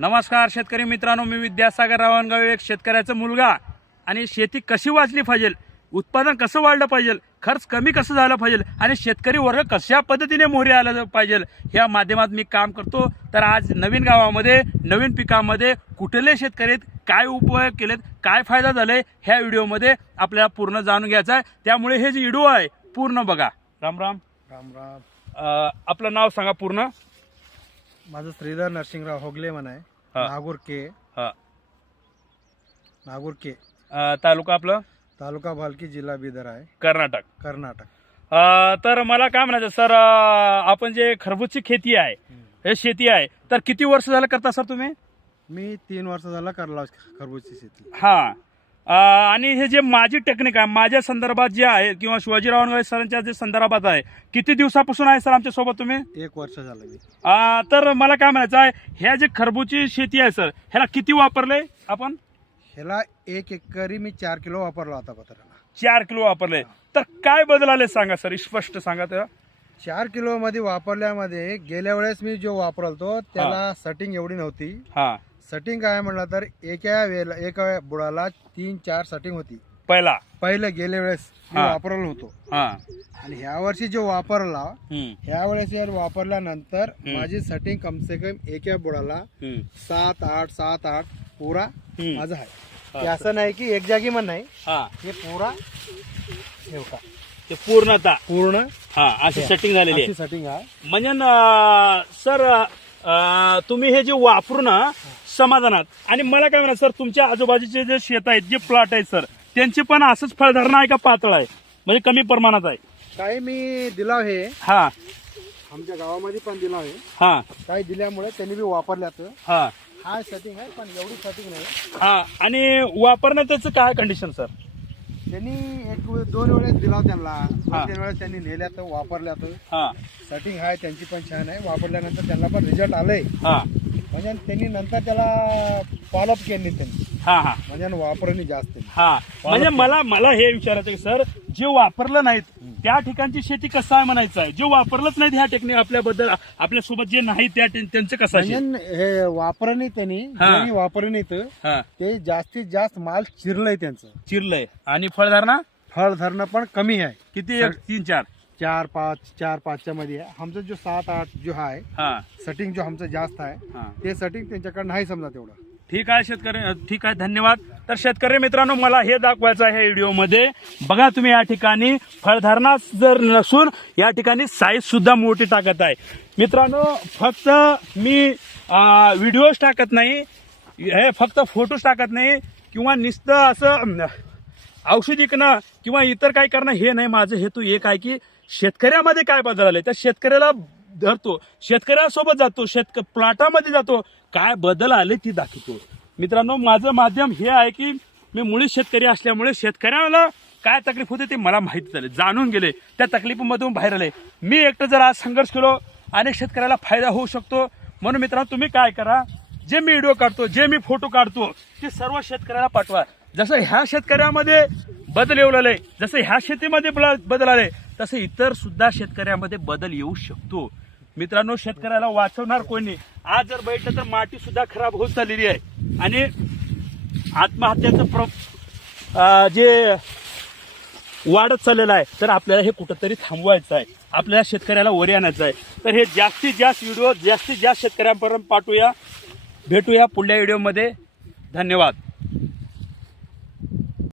नमस्कार शेतकरी मित्रांनो, मी विद्यासागर रावणगावे, एक शेतकऱ्याचा मुलगा. आणि शेती कशी वाचली पाहिजे, उत्पादन कसं वाढलं पाहिजे, खर्च कमी कसं झालं पाहिजे आणि शेतकरी वर्ग कशा पद्धतीने मोहरी आला पाहिजे ह्या माध्यमात मी काम करतो. तर आज नवीन गावामध्ये नवीन पिकामध्ये कुठले शेतकरी आहेत, काय उपयोग केलेत, काय फायदा झालाय ह्या व्हिडिओमध्ये आपल्याला पूर्ण जाणून घ्यायचं आहे. त्यामुळे हे जे व्हिडिओ आहे पूर्ण बघा. राम राम. राम राम. आपलं नाव सांगा पूर्ण. माझं श्रीधर नरसिंगराव होगले म्हण आहे. नागूर के. नागूर के. तालुका आपलं तालुका भालकी, जिल्हा बिदर आहे, कर्नाटक. कर्नाटक. तर मला काय म्हणायचं सर, आपण जे खरबूजची खेती आहे, हे शेती आहे, तर किती वर्ष झालं करता सर तुम्ही? मी 3 वर्ष झाला करला खरबूजची शेती. हा. आणि हे जे माझी टेक्निक आहे, माझ्या संदर्भात जे आहे किंवा शिवाजीराव रावणगावे सरांच्या जे संदर्भात आहे, किती दिवसापासून आहे सर आमच्या सोबत तुम्ही? 1 वर्ष झालं मी. तर मला काय म्हणायचं आहे, ह्या जे खरबूजची शेती आहे सर, ह्याला किती वापरले आपण? ह्याला 1 एकरी मी 4 किलो वापरला होता पत्राला. 4 किलो वापरले. तर काय बदल आले सांगा सर, स्पष्ट सांगा. तर 4 किलो मध्ये वापरल्यामध्ये गेल्या वेळेस मी जो वापरलतो त्याला सेटिंग एवढी नव्हती. हा. सेटिंग काय म्हणलं तर एका बुडाला 3-4 सेटिंग होती. पहिलं गेल्या वेळेस मी वापरलो होतो. आणि ह्या वर्षी जो वापरला, ह्या वेळेस वापरल्यानंतर माझी सेटिंग कम से कम एका बुडाला 7-8 पुरा माझा आहे. असं नाही की एक जागी पण नाही, हे पुरा ठेवता ते पूर्णता पूर्ण अशी सेटिंग झालेली आहे. सेटिंग आहे. म्हणजे सर, तुम्ही हे जे वापरून समाधानात. आणि मला काय म्हणा सर, तुमच्या आजूबाजूचे जे शेत आहेत, जे प्लॉट आहेत सर, त्यांची पण असंच फळधारणा आहे का पातळ आहे, म्हणजे कमी प्रमाणात आहे? काही मी दिला हे. हा. आमच्या गावामध्ये पण दिला आहे. हा. काही दिल्यामुळे त्यांनी बी वापरल्यात. हा. हा सेटिंग आहे, पण एवढी सेटिंग नाही. हा. आणि वापरण्यात त्याचं काय कंडिशन सर? त्यांनी 1-2 वेळेस दिला त्यांना. 2-3 वेळेस त्यांनी नेल्यात, वापरल्यात. हा. सेटिंग आहे त्यांची पण छान आहे. वापरल्यानंतर त्यांना पण रिझल्ट आलंय. हा. म्हणजे त्यांनी नंतर त्याला फॉलोअप केली त्यांनी. हा. हा. म्हणजे वापरणी जास्त. हा. म्हणजे मला हे विचारायचं की सर, जे वापरलं नाहीत त्या ठिकाणची शेती कसं आहे म्हणायचं आहे, जे वापरलंच नाहीत ह्या टेक्निक आपल्याबद्दल, आपल्यासोबत जे नाही त्यांचं कसं आहे? म्हणजे हे वापरणी त्यांनी वापरणीत ते जास्तीत जास्त माल चिरलंय, त्यांचं चिरलंय. आणि फळधारणा फळधारणा पण कमी आहे. किती? 3-4 4-5च्या मध्ये आहे. आमचं जो 7-8 जो आहे सेटिंग जो आमचं जास्त आहे, ते सेटिंग त्यांच्याकडे नाही समजा तेवढं. ठीक आहे शेतकरी, ठीक आहे, धन्यवाद. तर शेतकरी मित्रांनो, मला हे दाखवायचं आहे व्हिडिओमध्ये. बघा तुम्ही, या ठिकाणी फळधारणा जर नसून या ठिकाणी साईज सुद्धा मोठी टाकत आहे. मित्रांनो, फक्त मी व्हिडिओज टाकत नाही, हे फक्त फोटोज टाकत नाही किंवा नुसतं असं औषध विकणं किंवा इतर काय करणं हे नाही. माझं हेतू एक आहे की शेतकऱ्यामध्ये काय बदल आले, त्या शेतकऱ्याला धरतो, शेतकऱ्यासोबत जातो, प्लॉटामध्ये जातो, काय बदल आले ती दाखवतो. मित्रांनो, माझं माध्यम हे आहे की मी मुळी शेतकरी असल्यामुळे शेतकऱ्याला काय तकलीफ होते ते मला माहिती झाले, जाणून गेले, त्या तकलीफमधून बाहेर आले. मी एकटं जर आज संघर्ष केलो, अनेक शेतकऱ्याला फायदा होऊ शकतो. म्हणून मित्रांनो, तुम्ही काय करा, जे मी व्हिडिओ काढतो, जे मी फोटो काढतो, ते सर्व शेतकऱ्याला पाठवा. जसं ह्या शेतकऱ्यामध्ये बदल येऊ लागले, जसं ह्या शेतीमध्ये बदल आले, तसं इतर सुद्धा शेतकऱ्यामध्ये बदल येऊ शकतो. मित्रांनो, शेतकऱ्याला वाचवणार कोणी? आज जर बघितलं तर माती सुद्धा खराब होत चाललेली आहे. आणि आत्महत्याचं जे वाढत चाललेलं आहे, तर आपल्याला हे कुठंतरी थांबवायचं आहे, आपल्याला शेतकऱ्याला वर आणायचं आहे. तर हे जास्तीत जास्त व्हिडिओ जास्तीत जास्त शेतकऱ्यांपर्यंत पाठवूया. भेटूया पुढल्या व्हिडिओमध्ये. धन्यवाद.